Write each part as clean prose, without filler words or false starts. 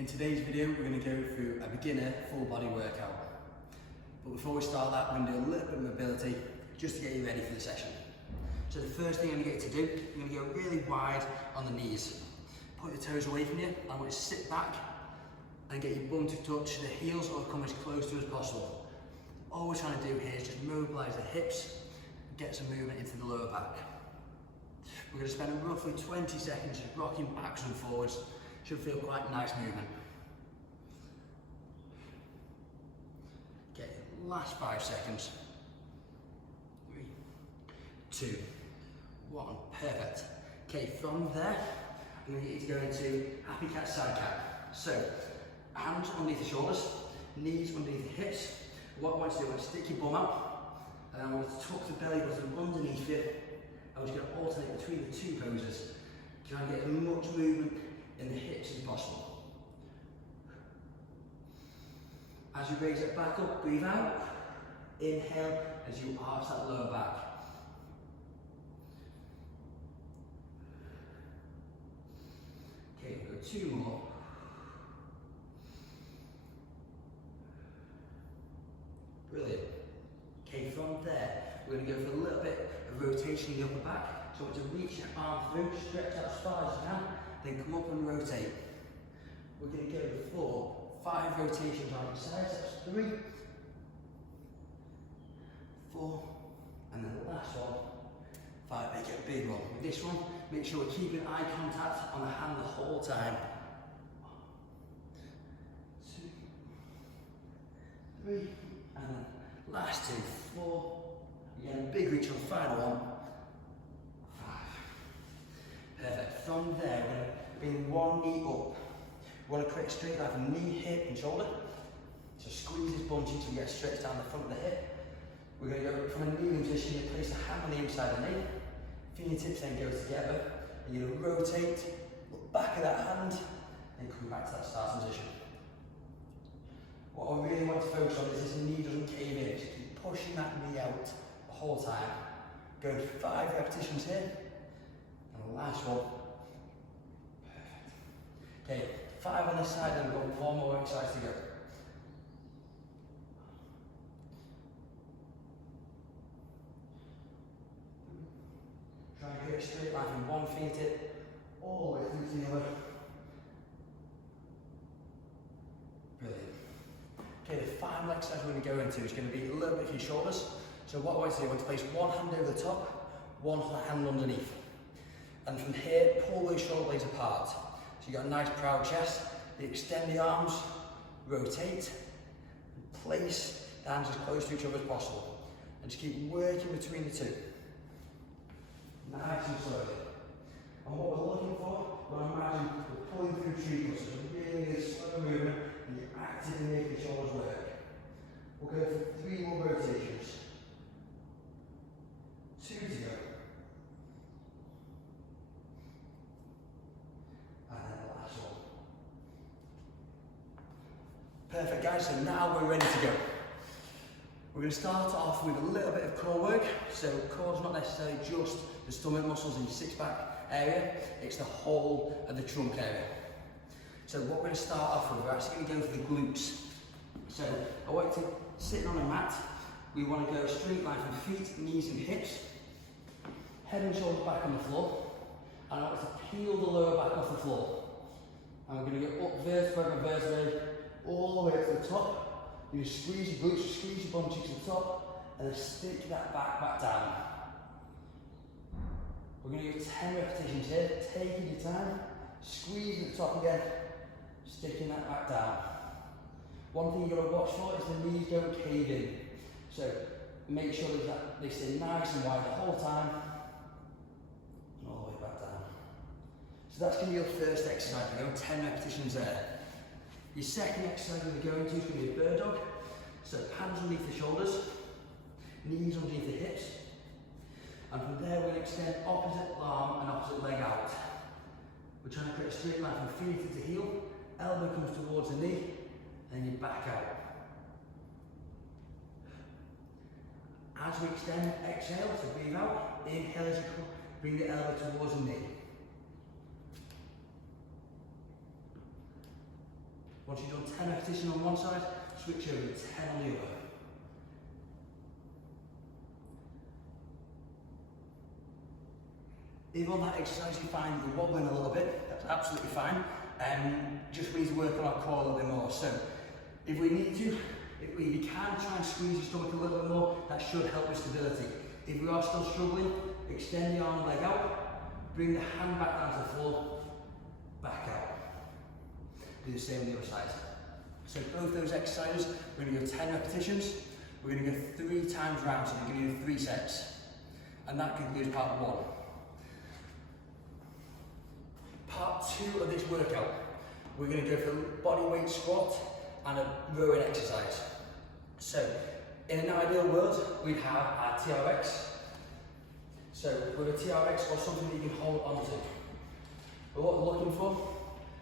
In today's video, we're going to go through a beginner full body workout. But before we start that, we're going to do a little bit of mobility just to get you ready for the session. So the first thing I'm going to get you to do, you're going to go really wide on the knees. Put your toes away from you. I want you to sit back and get your bum to touch the heels or come as close to as possible. All we're trying to do here is just mobilise the hips and get some movement into the lower back. We're going to spend roughly 20 seconds just rocking backwards and forwards. Should feel quite nice movement. Okay, last 5 seconds. 3, 2, 1, perfect. Okay, from there, I'm going to get you to go into happy cat, side cat. So, hands underneath the shoulders, knees underneath the hips. What I want you to do is stick your bum out, and I want you to tuck the belly button underneath you. I was going to alternate between the two poses, trying to get as much movement in the hips as possible. As you raise it back up, breathe out. Inhale as you arch that lower back. Okay, we'll go 2 more. Brilliant. Okay, from there, we're going to go for a little bit of rotation in the upper back. So I want to reach your arm through, stretch out as far as you can, then come up and rotate. We're going to go for 5 rotations on each side. So that's 3, 4, and then the last one, 5. Make it a big one. With this one, make sure we're keeping eye contact on the hand the whole time. 1, 2, 3, and then last 2, 4. Again, big reach on the final one. 5. Perfect. From there, we're going to bring one knee up. We want to create a straight line from knee, hip, and shoulder. So squeeze this bum cheek so we get stretched down the front of the hip. We're going to go from a kneeling position. You place the hand on the inside of the knee. Fingertips then go together. And you're going to rotate, look back of that hand, and come back to that starting position. What I really want to focus on is this knee doesn't cave in. Just keep pushing that knee out the whole time. Going 5 repetitions here. And the last one. Perfect. Okay, 5 on this side, and we've got 1 more exercise to go. Try and create a straight line from one fingertip all the way through to the other. Brilliant. Okay, the final exercise we're going to go into is going to be a little bit for your shoulders. So what I want to do, I want to place one hand over the top, one hand underneath. And from here, pull those shoulder blades apart. So you've got a nice proud chest. You extend the arms, rotate, and place the hands as close to each other as possible. And just keep working between the two. Nice and slowly. And what we're looking for, well, imagine we're pulling through tree clusters. So really, really slow movement, and you're actively making the shoulders work. We'll go for 3 more rotations. 2 to go. And then the last one. Perfect, guys, so now we're ready to go. We're going to start off with a little bit of core work. So core is not necessarily just the stomach muscles and your 6-pack area, it's the whole of the trunk area. So what we're going to start off with, we're actually going to go for the glutes. So I want you to sit on a mat. We want to go straight line from feet, knees and hips. Head and shoulders back on the floor. And I want you to peel the lower back off the floor. And we're going to go up vertebrae by vertebrae, all the way up to the top. You squeeze your glutes, squeeze your bum cheeks to the top, and then stick that back down. We're going to do 10 repetitions here, taking your time, squeeze at the top again, sticking that back down. One thing you've got to watch for is the knees don't cave in. So make sure that they stay nice and wide the whole time, and all the way back down. So that's going to be your first exercise. We're going 10 repetitions there. Your second exercise we're going to is going to be a bird dog. So hands underneath the shoulders, knees underneath the hips. And from there we're going to extend opposite arm and opposite leg out. We're trying to create a straight line from fingertip to heel, elbow comes towards the knee, and then you back out. As we extend, exhale, so breathe out, inhale as you bring the elbow towards the knee. Once you've done 10 repetitions on one side, switch over to 10 on the other. If on that exercise you find you're wobbling a little bit, that's absolutely fine. Just we need to work on our core a little bit more. So if we need to, if you can try and squeeze your stomach a little bit more, that should help with stability. If we are still struggling, extend the arm and leg out, bring the hand back down to the floor, back out. Do the same on the other side. So both those exercises, we're going to go 10 repetitions, we're going to go 3 times round, so we're going to do 3 sets. And that concludes part 1. Part 2 of this workout, we're going to go for a body weight squat and a rowing exercise. So, in an ideal world, we'd have our TRX. So, with a TRX or something that you can hold onto. But what we're looking for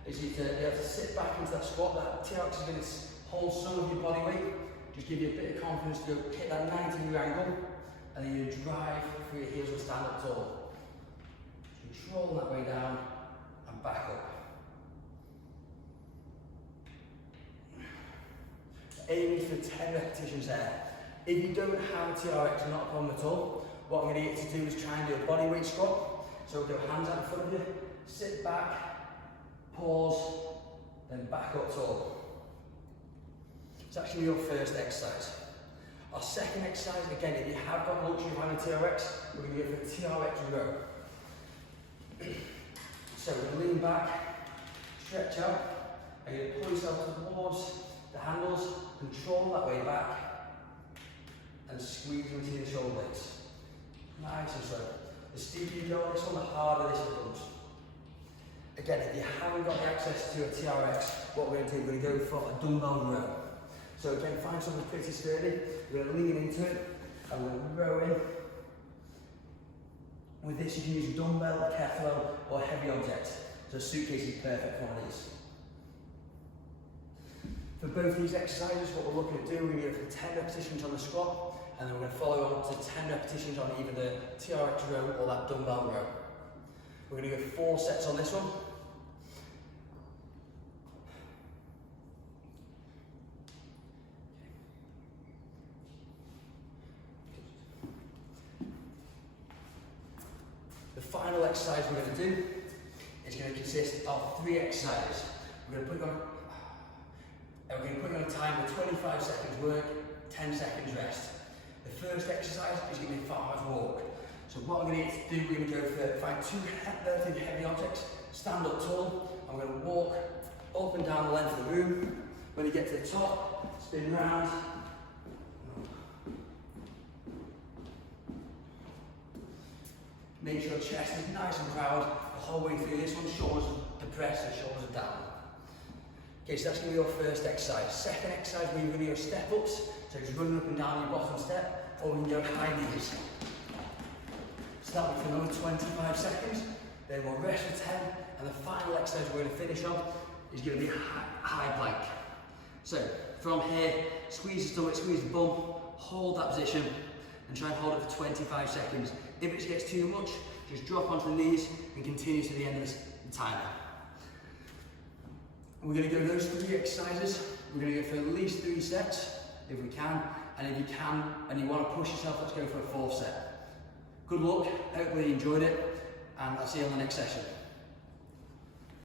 is you to be able to sit back into that squat. That TRX is going to hold some of your body weight, just give you a bit of confidence to hit that 90-degree angle, and then you drive through your heels and stand up tall. Control that way down and back up. Aiming for 10 repetitions there. If you don't have a TRX, not a problem at all. What I'm going to get you to do is try and do a body weight squat. So we'll go hands out in front of you, sit back, pause, then back up tall. So that's your first exercise. Our second exercise, again, if you have got the luxury of having a TRX, we're going to go for a TRX row. So we're going to lean back, stretch out, and you're going to pull yourself towards the handles, control that way back, and squeeze into your shoulder blades. Nice and slow. The steeper you go on this one, the harder this becomes. Again, if you haven't got access to a TRX, what we're going to do, we're going to go for a dumbbell row. So again, find something pretty sturdy, we're going to lean into it, and we're going to row in. With this, you can use a dumbbell, a kettlebell, or a heavy object. So a suitcase is perfect for one of these. For both these exercises, what we're looking at doing, we're going to go for 10 repetitions on the squat, and then we're going to follow on to 10 repetitions on either the TRX row or that dumbbell row. We're going to go 4 sets on this one. The final exercise we're going to do is going to consist of 3 exercises. We're going to put on a time of 25 seconds work, 10 seconds rest. The first exercise is going to be farmer's walk. So what I'm going to get you to do, we're going to go for, find 2 relatively heavy objects, stand up tall, I'm going to walk up and down the length of the room. When you get to the top, spin round. Make sure your chest is nice and proud the whole way through this one, shoulders are depressed and shoulders are down. Okay, so that's going to be your first exercise. Second exerise, we're going to do step ups, so just running up and down your bottom step, or we can go high knees. Start with another 25 seconds, then we'll rest for 10, and the final exercise we're going to finish on is going to be high plank. So, from here, squeeze the stomach, squeeze the bum, hold that position, and try and hold it for 25 seconds. If it gets too much, just drop onto the knees and continue to the end of this timer. We're going to go those 3 exercises. We're going to go for at least 3 sets, if we can, and if you can, and you want to push yourself, let's go for a 4th set. Good luck, hopefully you enjoyed it, and I'll see you on the next session.